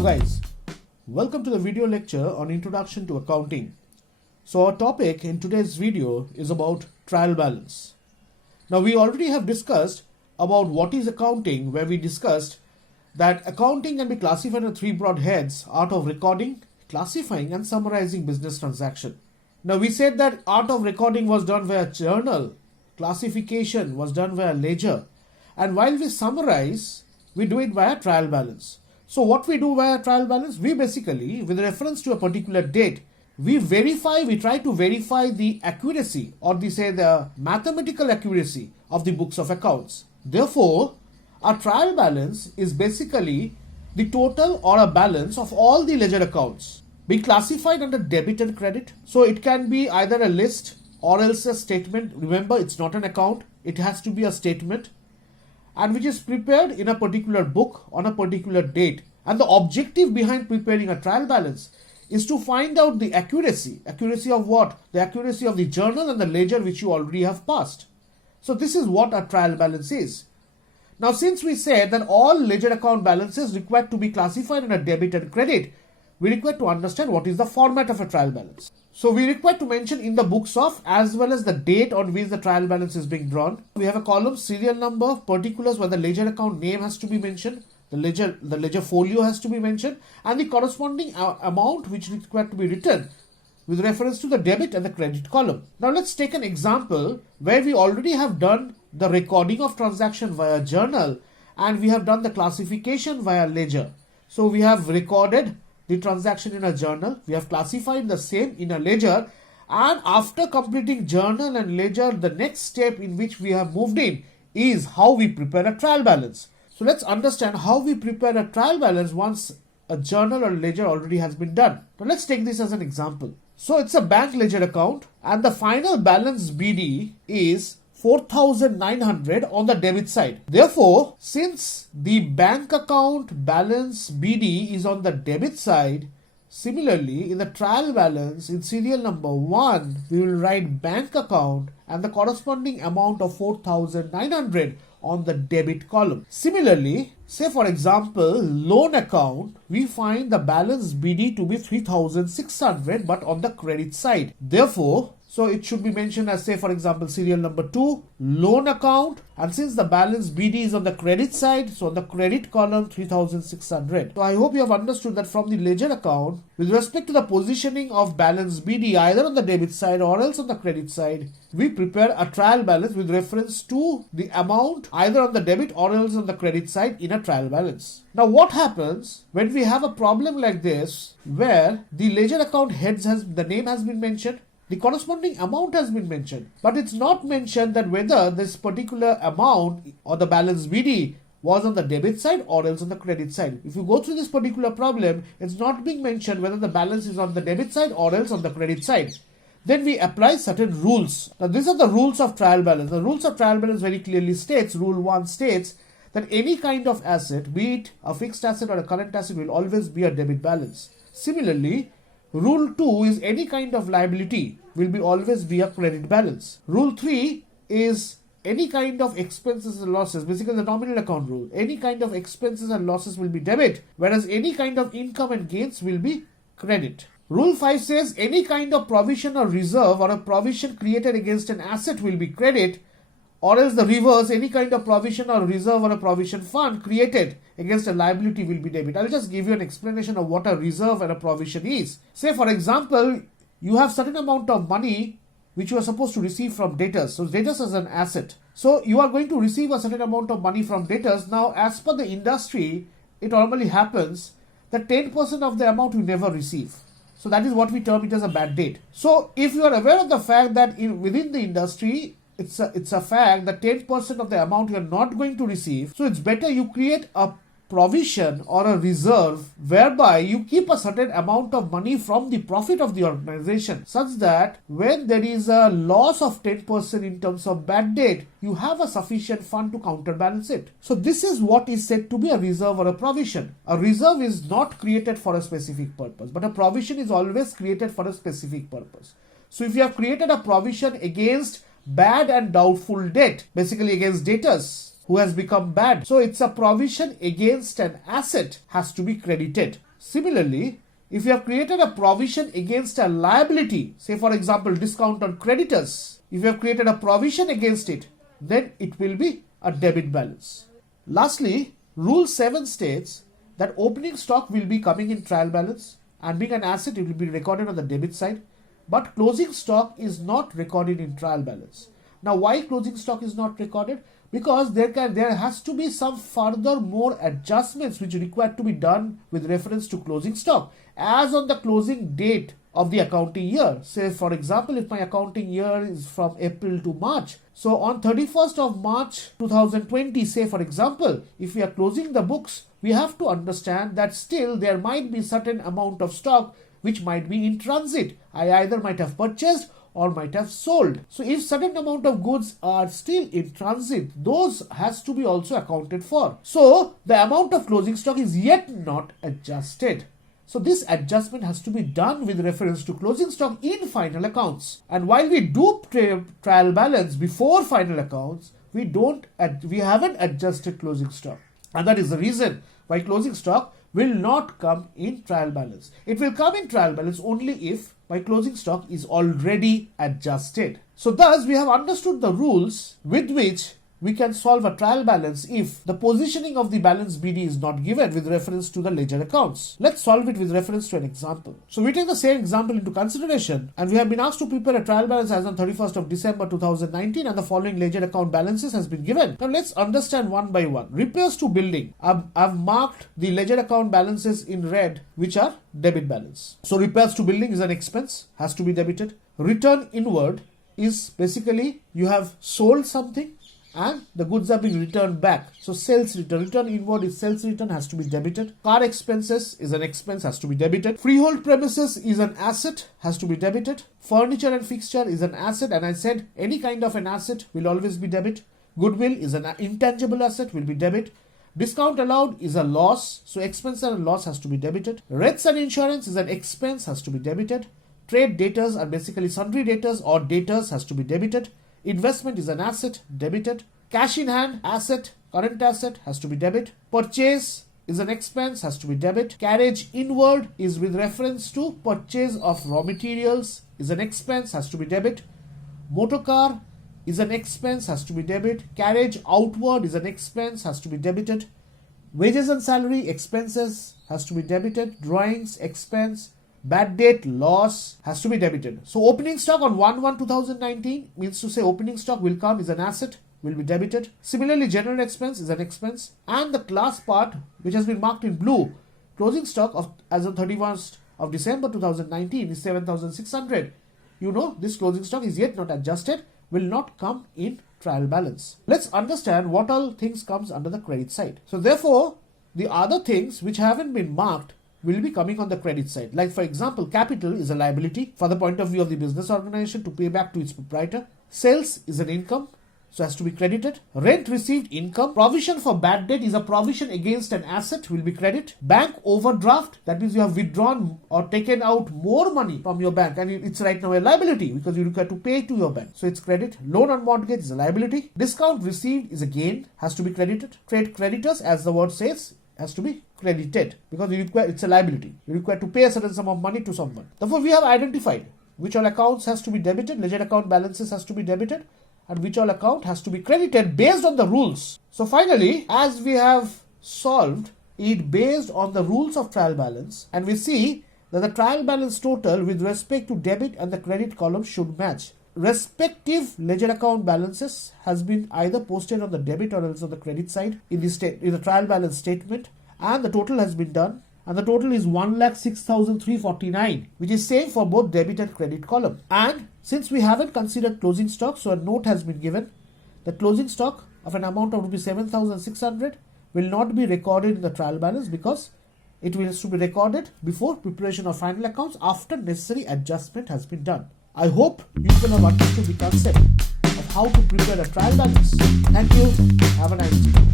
Hello guys, welcome to the video lecture on Introduction to Accounting. So our topic in today's video is about trial balance. Now we already have discussed about what is accounting, where we discussed that accounting can be classified into three broad heads: art of recording, classifying and summarizing business transaction. Now we said that art of recording was done via journal, classification was done via ledger, and while we summarize, we do it via trial balance. So what we do via trial balance? We basically, with reference to a particular date, we try to verify the accuracy or the mathematical accuracy of the books of accounts. Therefore, a trial balance is basically the total or a balance of all the ledger accounts being classified under debit and credit. So it can be either a list or else a statement. Remember, it's not an account, it has to be a statement, and which is prepared in a particular book on a particular date. And the objective behind preparing a trial balance is to find out the accuracy. Accuracy of what? The accuracy of the journal and the ledger which you already have passed. So this is what a trial balance is. Now since we said that all ledger account balances require to be classified under debit and credit, we require to understand what is the format of a trial balance. So we require to mention in the books of as well as the date on which the trial balance is being drawn. We have a column, serial number, particulars where the ledger account name has to be mentioned, the ledger folio has to be mentioned, and the corresponding amount which is required to be written with reference to the debit and the credit column. Now let's take an example where we already have done the recording of transaction via journal and we have done the classification via ledger. So we have recorded the transaction in a journal, we have classified the same in a ledger, and after completing journal and ledger, the next step in which we have moved in is how we prepare a trial balance. So let's understand how we prepare a trial balance once a journal or ledger already has been done. Now let's take this as an example. So it's a bank ledger account and the final balance BD is 4,900 on the debit side. Therefore, since the bank account balance BD is on the debit side, similarly in the trial balance in serial number 1, we will write bank account and the corresponding amount of 4,900 on the debit column. Similarly, say for example, loan account, we find the balance BD to be 3,600 but on the credit side. Therefore, so it should be mentioned as, say for example, serial number 2, loan account, and since the balance BD is on the credit side, so on the credit column 3,600. So I hope you have understood that from the ledger account, with respect to the positioning of balance BD either on the debit side or else on the credit side, we prepare a trial balance with reference to the amount either on the debit or else on the credit side in a trial balance. Now what happens when we have a problem like this where the ledger account the name has been mentioned, the corresponding amount has been mentioned, but it's not mentioned that whether this particular amount or the balance BD was on the debit side or else on the credit side. If you go through this particular problem, it's not being mentioned whether the balance is on the debit side or else on the credit side. Then we apply certain rules. Now these are the rules of trial balance. The rules of trial balance very clearly states, rule 1 states that any kind of asset, be it a fixed asset or a current asset, will always be a debit balance. Similarly, rule 2 is any kind of liability will always be a credit balance. Rule 3 is any kind of expenses and losses, basically the nominal account rule. Any kind of expenses and losses will be debit, whereas any kind of income and gains will be credit. Rule 5 says any kind of provision or reserve or a provision created against an asset will be credit, or else the reverse, any kind of provision or reserve or a provision fund created against a liability will be debit. I'll just give you an explanation of what a reserve and a provision is. Say for example, you have certain amount of money which you are supposed to receive from debtors. So debtors is an asset. So you are going to receive a certain amount of money from debtors. Now as per the industry, it normally happens that 10% of the amount you never receive. So that is what we term it as a bad debt. So if you are aware of the fact that within the industry, it's a fact that 10% of the amount you are not going to receive. So it's better you create a provision or a reserve whereby you keep a certain amount of money from the profit of the organization such that when there is a loss of 10% in terms of bad debt, you have a sufficient fund to counterbalance it. So this is what is said to be a reserve or a provision. A reserve is not created for a specific purpose, but a provision is always created for a specific purpose. So if you have created a provision against bad and doubtful debt, basically against debtors who has become bad, so it's a provision against an asset has to be credited. Similarly, if you have created a provision against a liability, say for example discount on creditors, if you have created a provision against it, then it will be a debit balance. Lastly, Rule 7 states that opening stock will be coming in trial balance, and being an asset it will be recorded on the debit side, but closing stock is not recorded in trial balance. Now why closing stock is not recorded? Because there has to be some further more adjustments which require to be done with reference to closing stock as on the closing date of the accounting year. Say for example, if my accounting year is from April to March, so on 31st of March 2020, say for example, if we are closing the books, we have to understand that still there might be certain amount of stock which might be in transit. I either might have purchased or might have sold. So if certain amount of goods are still in transit, those has to be also accounted for. So the amount of closing stock is yet not adjusted. So this adjustment has to be done with reference to closing stock in final accounts. And while we do trial balance before final accounts, we haven't adjusted closing stock. And that is the reason why closing stock will not come in trial balance. It will come in trial balance only if my closing stock is already adjusted. So thus we have understood the rules with which we can solve a trial balance if the positioning of the balance BD is not given with reference to the ledger accounts. Let's solve it with reference to an example. So we take the same example into consideration, and we have been asked to prepare a trial balance as on 31st of December 2019, and the following ledger account balances has been given. Now let's understand one by one. Repairs to building. I've marked the ledger account balances in red, which are debit balance. So repairs to building is an expense, has to be debited. Return inward is basically you have sold something and the goods are being returned back. So sales return inward is sales return, has to be debited. Car expenses is an expense, has to be debited. Freehold premises is an asset, has to be debited. Furniture and fixture is an asset, and I said any kind of an asset will always be debit. Goodwill is an intangible asset, will be debit. Discount allowed is a loss, so expense and loss has to be debited. Rates and insurance is an expense, has to be debited. Trade debtors are basically sundry debtors or debtors, has to be debited. Investment is an asset, debited. Cash in hand, asset, current asset, has to be debit. Purchase is an expense, has to be debit. Carriage inward is with reference to purchase of raw materials, is an expense, has to be debit. Motor car is an expense, has to be debit. Carriage outward is an expense, has to be debited. Wages and salary expenses has to be debited. Drawings expense. Bad debt loss has to be debited. So opening stock on 1/1/2019 means to say opening stock will come is an asset, will be debited. Similarly, general expense is an expense, and the last part which has been marked in blue, closing stock of as of 31st of December 2019 is 7,600. You know this closing stock is yet not adjusted, will not come in trial balance. Let's understand what all things comes under the credit side. So therefore, the other things which haven't been marked will be coming on the credit side. Like for example, capital is a liability for the point of view of the business organization to pay back to its proprietor. Sales is an income, so has to be credited. Rent received income. Provision for bad debt is a provision against an asset, will be credit. Bank overdraft, that means you have withdrawn or taken out more money from your bank and it's right now a liability because you require to pay to your bank, so it's credit. Loan on mortgage is a liability. Discount received is a gain, has to be credited. Trade creditors, as the word says, has to be credited because it's a liability. You require to pay a certain sum of money to someone. Therefore, we have identified which all accounts has to be debited, ledger account balances has to be debited, and which all account has to be credited based on the rules. So finally, as we have solved it based on the rules of trial balance, and we see that the trial balance total with respect to debit and the credit column should match. Respective ledger account balances has been either posted on the debit or else on the credit side in the trial balance statement, and the total has been done, and the total is 1,06,349, which is same for both debit and credit column. And since we haven't considered closing stock, so a note has been given. The closing stock of an amount of rupees 7,600 will not be recorded in the trial balance because it will have to be recorded before preparation of final accounts after necessary adjustment has been done. I hope you can have understood the concept of how to prepare a trial balance. Thank you. Have a nice day.